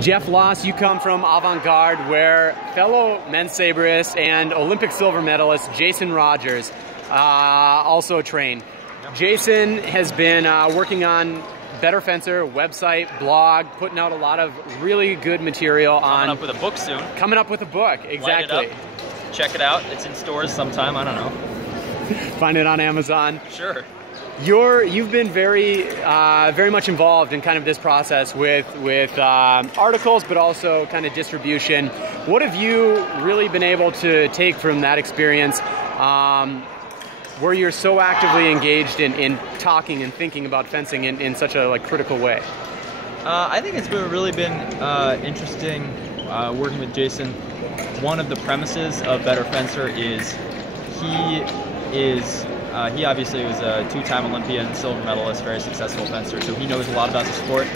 Jeff Loss, you come from Avant-Garde, where fellow men's saberist and Olympic silver medalist Jason Rogers also trained. Jason has been working on Better Fencer website, blog, putting out a lot of really good material on... Coming up with a book soon. Coming up with a book, exactly. Light it up. Check it out. It's in stores sometime, I don't know. Find it on Amazon. Sure. You've been very much involved in kind of this process with articles, but also kind of distribution. What have you really been able to take from that experience, where you're so actively engaged in talking and thinking about fencing in such a critical way? I think it's really been interesting working with Jason. One of the premises of Better Fencer is he obviously was a two-time Olympian, silver medalist, very successful fencer, so he knows a lot about the sport,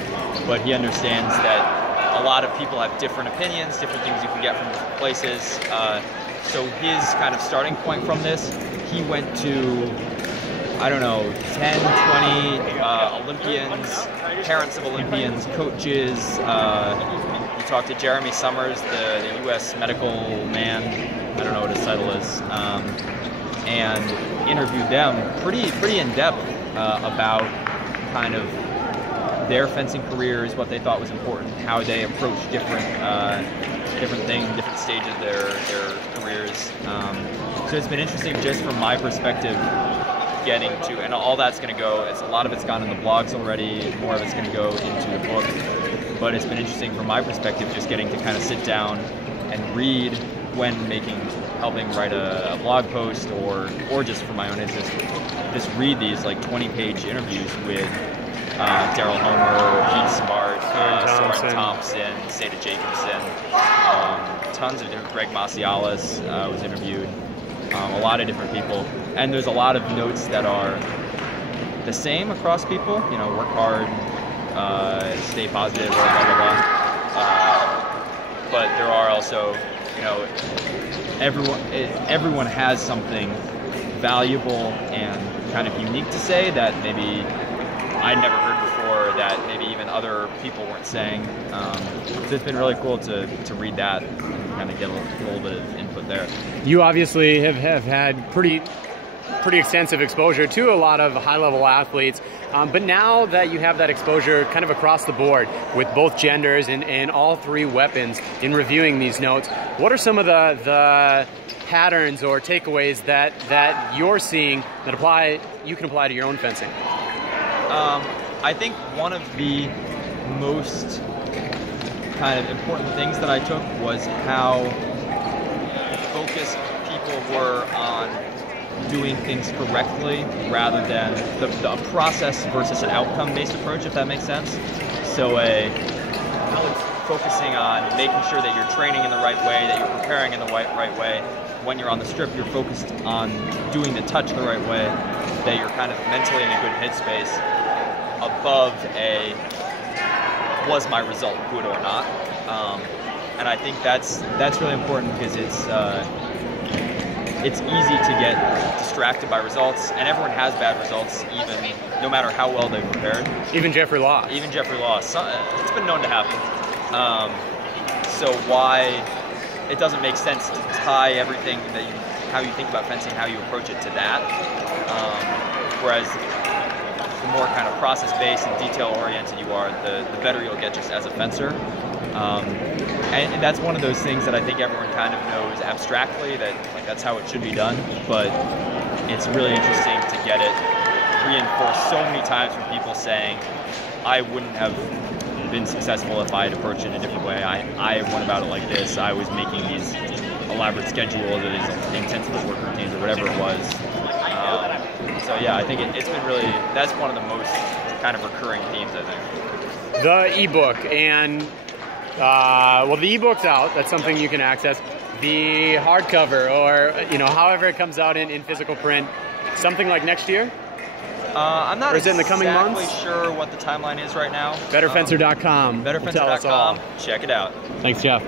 but he understands that a lot of people have different opinions, different things you can get from different places. So his kind of starting point from this, he went to, I don't know, 10, 20 Olympians, parents of Olympians, coaches. He talked to Jeremy Summers, the U.S. medical man, I don't know what his title is, and interviewed them pretty in depth about kind of their fencing careers, what they thought was important, how they approach different things, different stages of their careers. So it's been interesting just from my perspective, getting to, and all that's going to go, a lot of it's gone in the blogs already, more of it's going to go into the book, but it's been interesting from my perspective just getting to kind of sit down and read when helping write a blog post or just for my own interest, just read these 20-page interviews with Daryl Homer, Pete Smart, Soren Thompson, Seda Jacobson, tons of different, Greg Macialis was interviewed, a lot of different people, and there's a lot of notes that are the same across people, work hard, stay positive, blah, blah, blah. But there are also, everyone has something valuable and kind of unique to say that maybe I'd never heard before, that maybe even other people weren't saying. So it's been really cool to read that and kind of get a little bit of input there. You obviously have had pretty extensive exposure to a lot of high-level athletes, but now that you have that exposure kind of across the board with both genders and all three weapons in reviewing these notes, what are some of the patterns or takeaways that you're seeing that you can apply to your own fencing? I think one of the most kind of important things that I took was how focused people were on doing things correctly rather than the process versus an outcome-based approach, if that makes sense. So really focusing on making sure that you're training in the right way, that you're preparing in the right way. When you're on the strip, you're focused on doing the touch the right way, that you're kind of mentally in a good headspace above was my result good or not. And I think that's really important because it's easy to get distracted by results, and everyone has bad results, even no matter how well they've prepared. Even Jeffrey Loss. Even Jeffrey Loss. It's been known to happen. So why it doesn't make sense to tie everything how you think about fencing, how you approach it to that. Whereas the more kind of process-based and detail-oriented you are, the better you'll get just as a fencer. And that's one of those things that I think everyone kind of knows abstractly, that that's how it should be done, but it's really interesting to get it reinforced so many times from people saying, I wouldn't have been successful if I had approached it in a different way. I went about it like this. I was making these elaborate schedules or these intensive work routines or whatever it was. So yeah, I think it's been really, that's one of the most kind of recurring themes, I think. The ebook and the ebook's out. That's something you can access. The hardcover, or however it comes out in physical print, something like next year. I'm not exactly in the coming months? sure what the timeline is right now. BetterFencer.com. BetterFencer.com. Check it out. Thanks, Jeff.